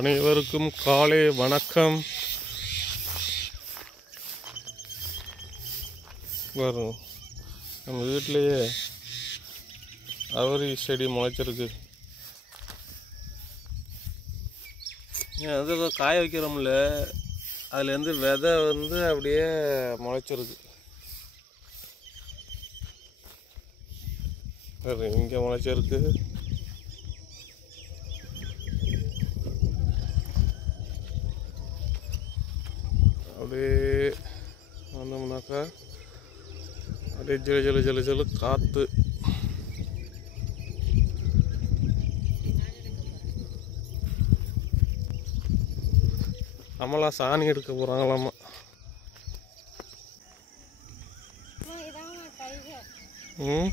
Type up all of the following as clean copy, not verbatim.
அனைவருக்கும் காலை வணக்கம். வரும் நம்ம வீட்டிலையே அவரி செடி முளைச்சிருக்கு. அது காய வைக்கிறோம்ல, அதுலேருந்து விதை அப்படியே முளைச்சிருக்கு. இங்கே முளைச்சிருக்கு. அப்படியே வந்தோம்னாக்கா அப்படியே ஜெலு ஜெலு ஜெலு ஜெலு காற்று. அம்மாலாம் சாணி எடுக்க போகிறாங்களாம்மா. ம்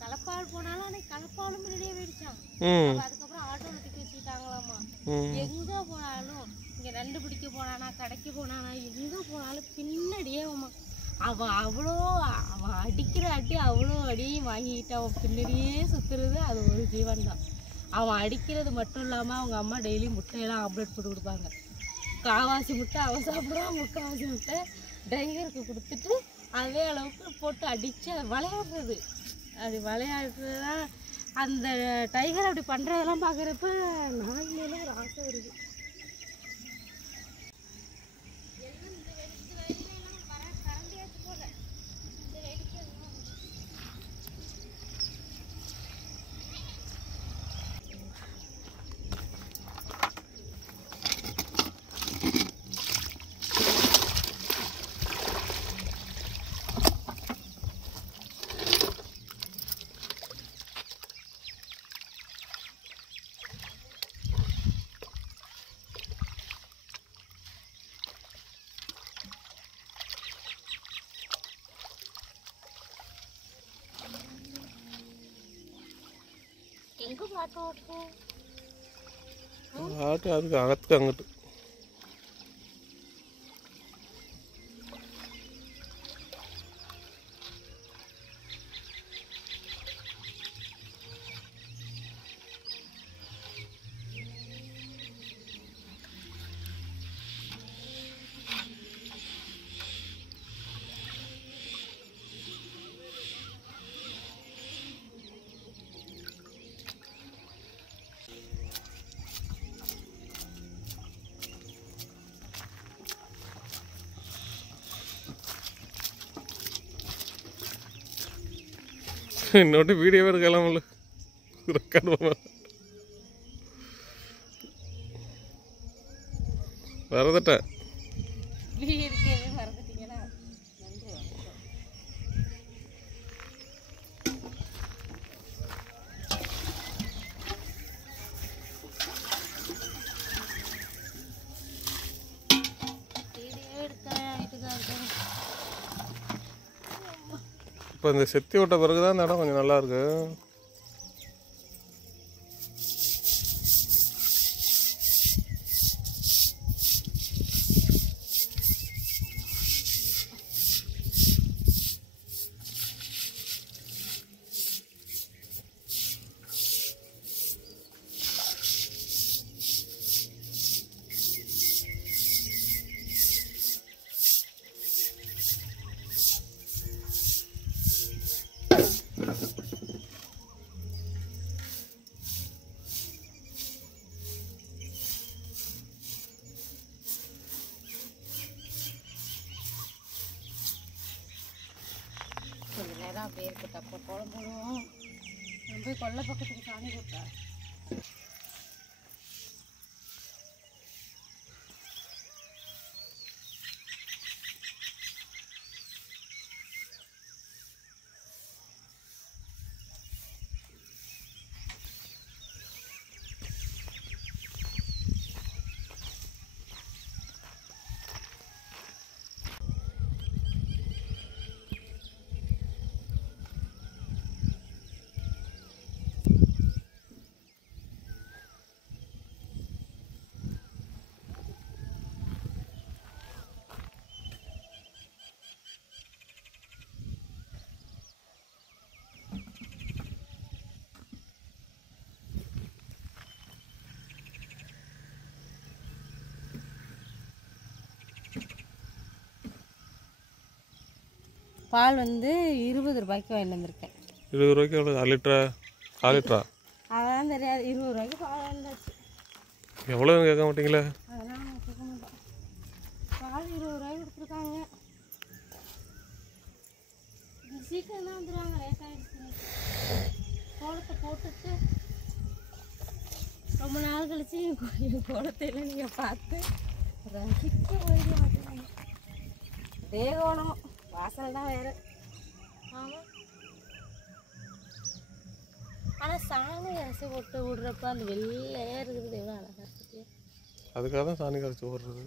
கலப்பால் போனாலும் அன்னைக்கு கலப்பாலும் ரெடியாக போயிடுச்சான். அதுக்கப்புறம் ஆட்டோல தூக்கி வச்சுக்கிட்டாங்களாமா. எங்க போனாலும் இங்க நண்டு பிடிக்க போனானா, கடைக்கு போனானா, எங்க போனாலும் பின்னாடியே அவன் அவன் அடிக்கிற அடி அவ்வளோ அடியும் வாங்கிக்கிட்டு அவன் பின்னாடியே சுத்துறது. அது ஒரு ஜீவன் தான். அவன் அடிக்கிறது மட்டும் இல்லாமல் அவங்க அம்மா டெய்லி முட்டையெல்லாம் ஆம்லேட் போட்டு கொடுப்பாங்க. காவாசி முட்டை அவன் சாப்பிடுவான், முக்கால்வாசி முட்டை டைகருக்கு கொடுத்துட்டு அதே அளவுக்கு போட்டு அடித்து விளையாடுறது. அது விளையாடுறதுதான் அந்த டைகர் அப்படி பண்ணுறதெல்லாம் பார்க்குறப்ப நாய் மேலே ஒரு ஆசை வருது. எங்க பாட்டு ஆட்டு அதுக்கு அகத்துக்கு அங்கிட்டு இன்னொரு வீடியோ எடுக்கலாம்ல, ரெக்கார்ட் பண்ண வரதட்ட இப்போ இந்த செத்தி விட்ட பிறகு தான் இந்த இடம் கொஞ்சம் நல்லா இருக்கு. அப்படியே இருக்கட்டும். அப்போ குழம்பு போய் கொல்லை பக்கத்துக்கு சாணி போட்டா பால் வந்து 20 ரூபாய்க்கு வாங்கிட்டு வந்திருக்கேன். 20 ரூபாய்க்கு எவ்வளோ? 1 லிட்டரா 1/4 லிட்டரா? அதெல்லாம் தெரியாது. 20 ரூபாய்க்கு பால் வந்தாச்சு. எவ்வளோன்னு கேட்க மாட்டீங்களே? அதெல்லாம் கேட்க மாட்டோம். பால் 20 ரூபாய்க்கு கொடுத்துருக்காங்க. சீக்கிரம் தான் வந்துடுவாங்க. லேட் ஆகிடுச்சு. கோலத்தை போட்டுட்டு ரொம்ப நாள் கழிச்சு என் கோலத்தையெல்லாம் நீங்கள் பார்த்து ரசிக்க போயிட மாட்டேங்க. தேகோணம் வாசனை தான் வேறு. ஆமாம். ஆனால் சாணி அரிசி போட்டு விடுறப்ப அந்த வெள்ளையாக இருக்கிறது எவ்வளோ அழகாக இருக்குது. அதுக்காக தான் சாணி கரைச்சி ஓடுறது.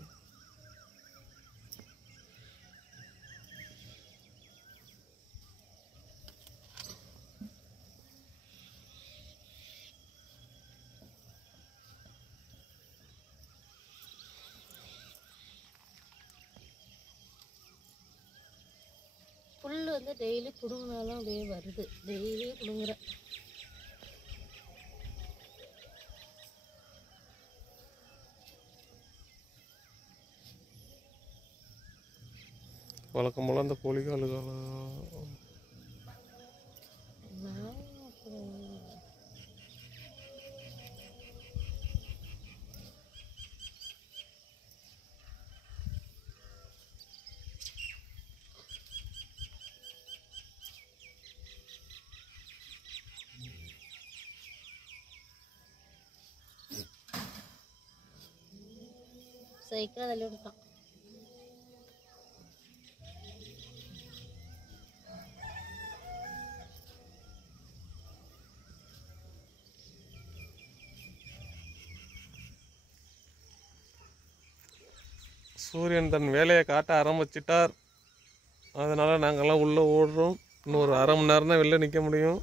புல் வந்து டெய்லி பிடுங்கினாலும் அப்படியே வருது. டெய்லி பிடுங்குறேன். வழக்கம் போல் அந்த கோழிக்கால் சைக்கிள் தள்ளி விட்டான். சூரியன் தன் வேலையை காட்ட ஆரம்பிச்சிட்டார். அதனால் நாங்கள்லாம் உள்ளே ஓடுறோம். இன்னும் ஒரு அரை மணி நேரம் தான் வெளில நிற்க முடியும்.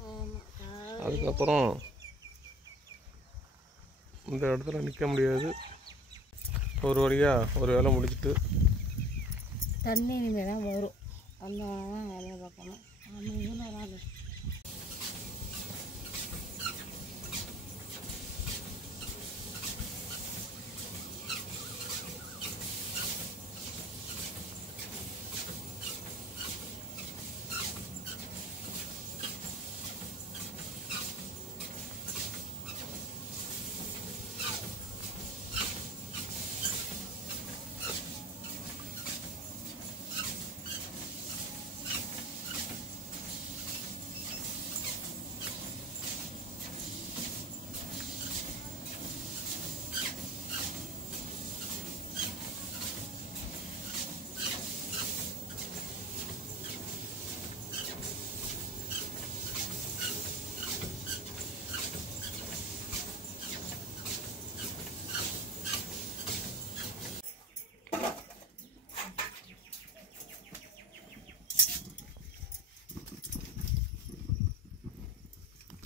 அதுக்கப்புறம் இந்த இடத்துல நிற்க முடியாது. ஒரு வழியாக ஒரு வேலை முடிச்சுட்டு தண்ணி இனிமேல் தான் வரும். அந்த வேலையை பார்க்கணும். ஆமாம் வராது.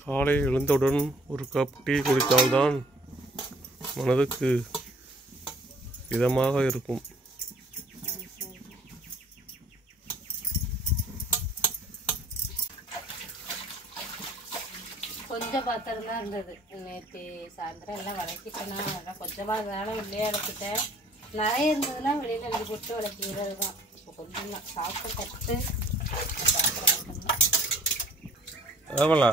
காலை எழுந்தவுடன் ஒரு கப் டீ குடித்தால்தான் மனதுக்கு இதமாக இருக்கும். கொஞ்சம் பாத்திரம் தான் இருந்தது. நேற்று சாயந்தரம் எல்லாம் விளக்கிட்டேன்னா அதெல்லாம் கொஞ்சமாக இருந்தாலும் உள்ளே விளக்கிட்டேன். நிறைய இருந்ததுன்னா வெளியில் எழுதி போட்டு விளக்கிடுறது தான். இப்போ கொஞ்சம் தான் சாப்பிட்டு கட்டு. ஆமாம்ல,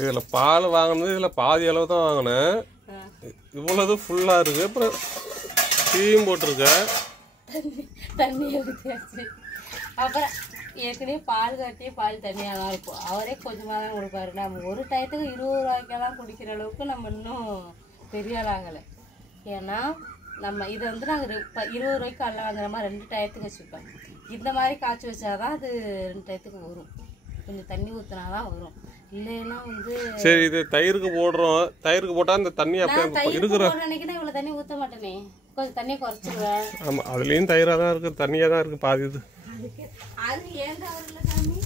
இதில் பால் வாங்கினது இதில் பாதி அளவு தான் வாங்கினேன். இவ்வளவு ஃபுல்லாக இருக்குது. அப்புறம் டீயும் போட்டிருக்கேன். தண்ணி ஊற்றியாச்சு. அப்புறம் ஏற்கனவே பால் காட்டி பால் தண்ணியாக தான் இருக்கும். அவரே கொஞ்சமாக தான் கொடுப்பாரு. நம்ம ஒரு டயத்துக்கு 20 ரூபாய்க்கெல்லாம் குடிக்கிற அளவுக்கு நம்ம இன்னும் பெரிய ஆள் ஆகலை. ஏன்னா நம்ம இதை வந்து நாங்கள் 20 ரூபாய்க்கு காலைல வாங்குற மாதிரி 2 டயத்துக்கு வச்சுப்பேன். இந்த மாதிரி காய்ச்சி வச்சாதான் அது 2 டயத்துக்கு வரும். கொஞ்சம் தண்ணி ஊற்றினாதான் வரும். இல்லைன்னா வந்து சரி, இது தயிருக்கு போடுறோம். தயிருக்கு போட்டால் இந்த தண்ணி அப்படியே இருக்கிற அன்னைக்கு தான் இவ்வளோ தண்ணி ஊற்ற மாட்டேனே. கொஞ்சம் தண்ணி குறைச்சிடுவேன். ஆமாம், அதுலேயும் தயிராக தான் இருக்குது, தண்ணியாக தான் இருக்குது பாதி. இது அது ஏன் வரல சாமி.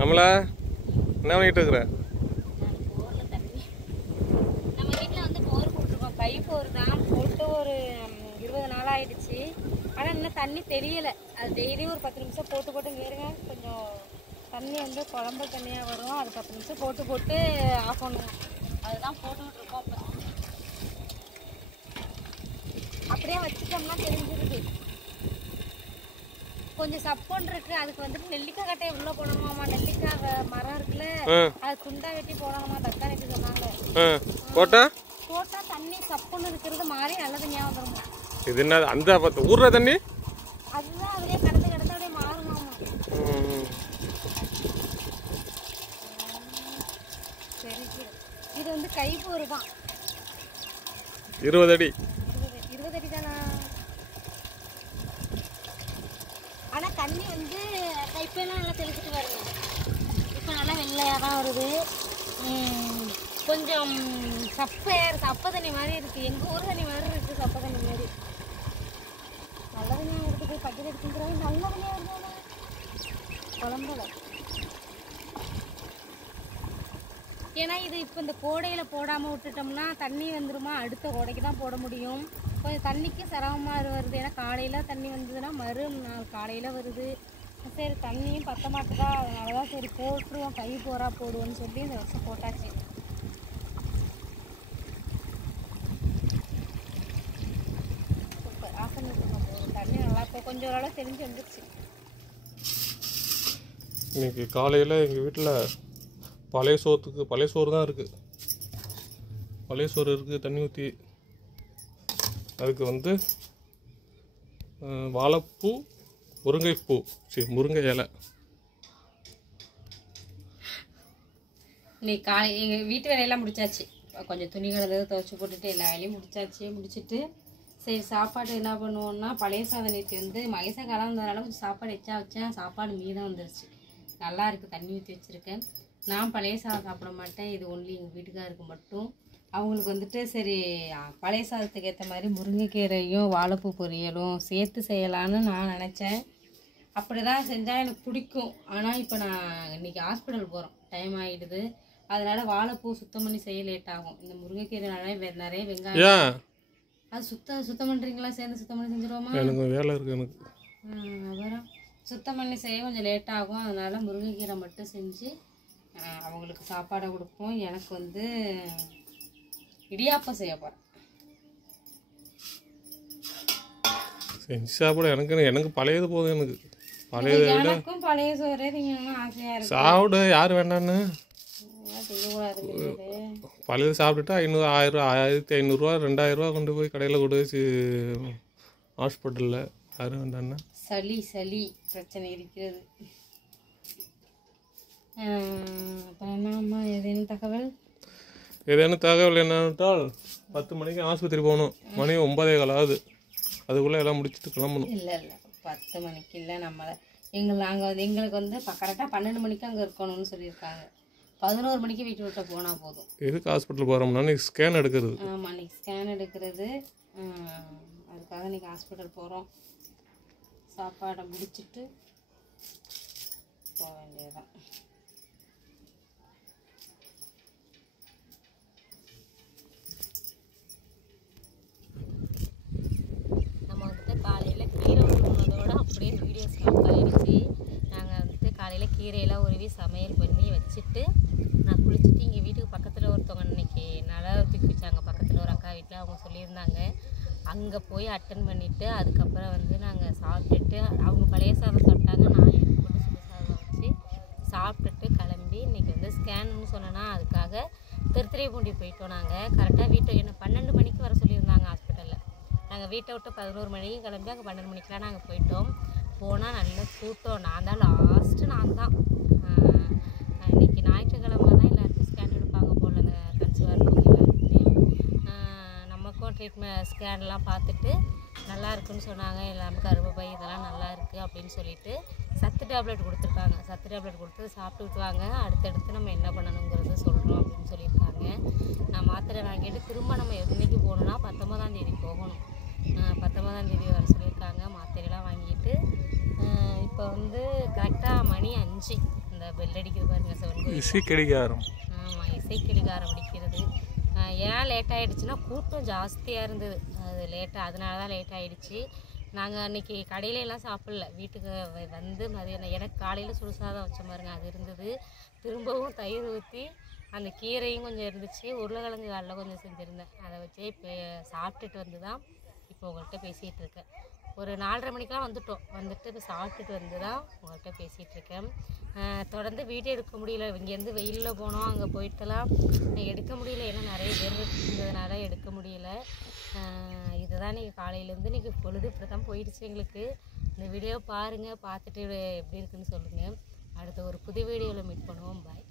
நம்மள என்ன பண்ணிட்டு இருக்கிற? போரில் தண்ணி நம்ம வீட்டில் வந்து போர் போட்டிருக்கோம். கை போர் தான் போட்டு ஒரு 20 நாள் ஆயிடுச்சு. ஆனால் இன்னும் தண்ணி தெரியலை. அது டெய்லி ஒரு 10 நிமிஷம் போட்டு போட்டு கேருங்க. கொஞ்சம் தண்ணி வந்து குழம்பு தண்ணியாக வரும். அது 10 நிமிஷம் போட்டு போட்டு ஆஃப் பண்ணுவோம். அதுதான் போட்டுக்கிட்டு இருக்கோம். இப்போ அப்படியே வச்சுட்டோம்னா தெரிஞ்சிருது. கொஞ்சம் சப்போன் இருக்கு. அதுக்கு வந்துட்டு நெல்லிக்காய் கட்டையை உள்ள போடணுமாமா. நெல்லிக்காய் மரம் இருக்குல்ல, அது துண்டா வெட்டி போடணுமா. தக்காளி சொன்னாங்க. போட்டா தண்ணி சப்போன்னு இருக்கிறது மாதிரி நல்ல தண்ணியா வந்துருமா. இது என்ன அந்த ஊர்ற தண்ணி? அதுதான் அதுலயே கடந்து அப்படியே மாறுமாமா. சரி சரி. இது வந்து கைப்போரு தான். 20 அடி. 20 அடி தானா? ஆனா தண்ணி வந்து கைப்பெல்லாம் நல்லா தெளிச்சுட்டு வருது. இப்போ நல்லா வெள்ளையா தான் வருது. கொஞ்சம் சப்பை தண்ணி மாதிரி இருக்கு. எங்க ஊர் தண்ணி மாதிரி இருக்கு. சப்பை தண்ணி மாதிரி நல்ல தண்ணியா எடுத்து போய் பக்கெட் எடுத்துக்கிறாங்க. நல்ல தண்ணியா இருந்தாலும் குழம்புல. ஏன்னா இது இப்போ இந்த கோடையில போடாம விட்டுட்டோம்னா தண்ணி வந்துருமா. அடுத்த கோடைக்கு தான் போட முடியும். கொஞ்சம் தண்ணிக்கு சிரமமாக வருது. ஏன்னா காலையில் தண்ணி வந்ததுன்னா மறுநாள் காலையில் வருது. சரி தண்ணியும் பற்ற மாட்டுதா. அதனால தான் சரி போட்டுருவோம். கை போரா போடுவோன்னு சொல்லி இந்த வருஷம் போட்டாச்சு. சூப்பர். ஆசை போதும். தண்ணி நல்லா இப்போ கொஞ்சம் ஓரளவு தெரிஞ்சு வந்துருச்சு. இன்னைக்கு காலையில் எங்கள் வீட்டில் பழைய சோறு தான் இருக்குது. பழைய சோறு இருக்குது. தண்ணி ஊற்றி அதுக்கு வந்து வாழைப்பூ, முருங்கைப்பூ, முருங்கை இலை. இன்னைக்கு காலை எங்கள் வீட்டு வேலையெல்லாம் முடிச்சாச்சு. கொஞ்சம் துணி கிடந்தது துவைச்சி போட்டுட்டு எல்லா வேலையும் முடிச்சுட்டு சரி சாப்பாடு என்ன பண்ணுவோம்னா பழைய சாதம் நேற்று வந்து மகேசா காலம் வந்ததுனால கொஞ்சம் சாப்பாடு வச்சேன். சாப்பாடு மீதம் வந்துருச்சு. நல்லா இருக்குது. தண்ணி ஊற்றி வச்சுருக்கேன். நான் பழைய சாதம் சாப்பிட மாட்டேன். இது ஒன்லி எங்கள் வீட்டுக்காருக்கு மட்டும். அவங்களுக்கு வந்துட்டு சரி பழைய சாதத்துக்கு ஏற்ற மாதிரி முருங்கைக்கீரையும் வாழைப்பூ பொரியலும் சேர்த்து செய்யலான்னு நான் நினச்சேன். அப்படி தான் செஞ்சால் எனக்கு பிடிக்கும். ஆனால் இப்போ நான் இன்றைக்கி ஹாஸ்பிட்டல் போகிறோம். டைம் ஆகிடுது. அதனால் வாழைப்பூ சுத்தம் பண்ணி செய்ய லேட் ஆகும். இந்த முருங்கைக்கீரை நிறைய வெங்காயம் அது சுத்தம் பண்ணுறீங்களா? சேர்ந்து சுத்தம் பண்ணி செஞ்சுருவோமா? எனக்கு வேலை இருக்குது. எனக்கு அப்புறம் சுத்தம் பண்ணி செய்ய கொஞ்சம் லேட் ஆகும். அதனால் முருங்கைக்கீரை மட்டும் செஞ்சு அவங்களுக்கு சாப்பாடை கொடுப்போம். எனக்கு வந்து இடியாப்பம் செய்ய போகிறேன். செஞ்சு சாப்பிட எனக்கு பழையது போதும். எனக்கு பழையது எனக்கும் பழைய சோறே திங்கணும்னு ஆசையாக இருக்கு. சாப்பிட யார் வேண்டான்னு திங்கக்கூடாது. பழையது சாப்பிட்டுட்டு 500, 1000, 1500, 2000 கொண்டு போய் கடையில் கொண்டு வச்சு ஹாஸ்பிட்டலில் யாரும் வேண்டாண்ணா. சளி பிரச்சனை இருக்கிறது. அப்புறம் என்னம்மா ஏதேனும் தகவல் என்னன்றால் 10 மணிக்கு ஆஸ்பத்திரி போகணும். மணி 9:15 ஆகுது. அதுக்குள்ளே எல்லாம் முடிச்சுட்டு கிளம்பணும். இல்லை 10 மணிக்கு இல்லை. எங்களுக்கு வந்து கரெக்டாக 12 மணிக்கு அங்கே இருக்கணும்னு சொல்லியிருக்காங்க. 11 மணிக்கு வீட்டு விட்ட போனால் போதும். எதுக்கு ஹாஸ்பிட்டல் போகிறோம்னா இன்றைக்கி ஸ்கேன் எடுக்கிறது. ஆமாம், இன்றைக்கி ஸ்கேன் எடுக்கிறது. அதுக்காக இன்றைக்கி ஹாஸ்பிட்டல் போகிறோம். சாப்பாடை முடிச்சுட்டு போக வேண்டியதுதான். நம்ம வந்துட்டு காலையில் கீரை உருவுனதோடு அப்படியே வீடியோ ஸ்டார்ட் ஆகிடுச்சு. நாங்கள் வந்துட்டு காலையில் கீரையெல்லாம் உருவி சமையல் பண்ணி வச்சுட்டு நான் குளிச்சுட்டு இங்கே வீட்டுக்கு பக்கத்தில் ஒருத்தவங்க இன்றைக்கி நல்லா தூக்கி வச்சாங்க. பக்கத்தில் ஒரு அக்கா வீட்டில் அவங்க சொல்லியிருந்தாங்க. அங்கே போய் அட்டன் பண்ணிவிட்டு அதுக்கப்புறம் வந்து நாங்கள் சாப்பிட்டுட்டு அவங்க பழைய சாதம் சாப்பிட்டாங்க. நான் எனக்கு மட்டும் சுடு சாதம் வச்சு சாப்பிட்டுட்டு கிளம்பி இன்றைக்கி வந்து ஸ்கேன்னு சொன்னேன்னா அதுக்காக திருத்துறைப்பூண்டி போயிட்டோம். நாங்கள் கரெக்டாக என்ன 12 மணிக்கு வர சொல்லியிருந்தாங்க ஹாஸ்பிட்டலில். நாங்கள் வீட்டை விட்டு 11 மணிக்கு கிளம்பி அங்கே 12 மணிக்கெலாம் நாங்கள் போயிட்டோம். போனால் நல்ல கூட்டம். நான் தான் லாஸ்ட்டு. இன்றைக்கி ஞாயிற்றுக்கிழமை தான் எல்லாருக்கும் ஸ்கேன் எடுப்பாங்க போல். அந்த கன்சீவாக இருக்கவங்க நமக்கும் ட்ரீட்மெண்ட் ஸ்கேன்லாம் பார்த்துட்டு நல்லா இருக்குன்னு சொன்னாங்க. எல்லாமே கருப்பை இதெல்லாம் நல்லா இருக்குது அப்படின்னு சொல்லிட்டு சத்து டேப்லெட் கொடுத்துருக்காங்க. சத்து டேப்லெட் கொடுத்து சாப்பிட்டுட்டு வாங்க, அடுத்தடுத்து நம்ம என்ன பண்ணணுங்கிறத சொல்கிறோம் அப்படின்னு சொல்லியிருக்காங்க. நான் மாத்திரை வாங்கிட்டு திரும்ப நம்ம என்னைக்கு போகணுன்னா 19ஆம் தேதி போகணும். 19ஆம் தேதி வர சொல்லியிருக்காங்க. மாத்திரைலாம் வாங்கிட்டு இப்போ வந்து கரெக்டாக மணி 5 இந்த பெல் அடிக்கிறது பாருங்க. 7 இசைக்கடிகாரம். ஆமாம், இசைக்கடிகாரம் அடிக்கிறது. ஏன் லேட் ஆகிடுச்சுன்னா கூட்டம் ஜாஸ்தியாக இருந்தது. அது அதனால தான் லேட் ஆகிடுச்சு. நாங்கள் அன்றைக்கி கடையிலலாம் சாப்பிடல. வீட்டுக்கு வந்து மதியானம் எனக்கு காலையில் சுடுசாதம் வச்ச மாதிரிங்க அது இருந்தது. திரும்பவும் தயிர் ஊற்றி அந்த கீரையும் கொஞ்சம் இருந்துச்சு. உருளைக்கிழங்கு காலைல கொஞ்சம் செஞ்சுருந்தேன். அதை வச்சே இப்போ சாப்பிட்டுட்டு வந்து தான் இப்போ உங்கள்கிட்ட பேசிகிட்டு இருக்கேன். ஒரு 4:30 மணிக்கெலாம் வந்துட்டோம். வந்துட்டு இப்போ சாப்பிட்டுட்டு வந்து தான் உங்கள்கிட்ட பேசிகிட்ருக்கேன். தொடர்ந்து வீடியோ எடுக்க முடியல. இங்கேருந்து வெயிலில் போனோம், அங்கே போயிட்டுலாம் எடுக்க முடியல. ஏன்னா நிறைய பேர் இருந்ததுனால எடுக்க முடியல. இதுதான் இன்றைக்கி காலையிலேருந்து இன்றைக்கி பொழுது இப்படி தான் போயிடுச்சு எங்களுக்கு. இந்த வீடியோ பாருங்கள், பார்த்துட்டு எப்படி இருக்குன்னு சொல்லுங்கள். அடுத்த ஒரு புது வீடியோவில் மீட் பண்ணுவோம். பாய்.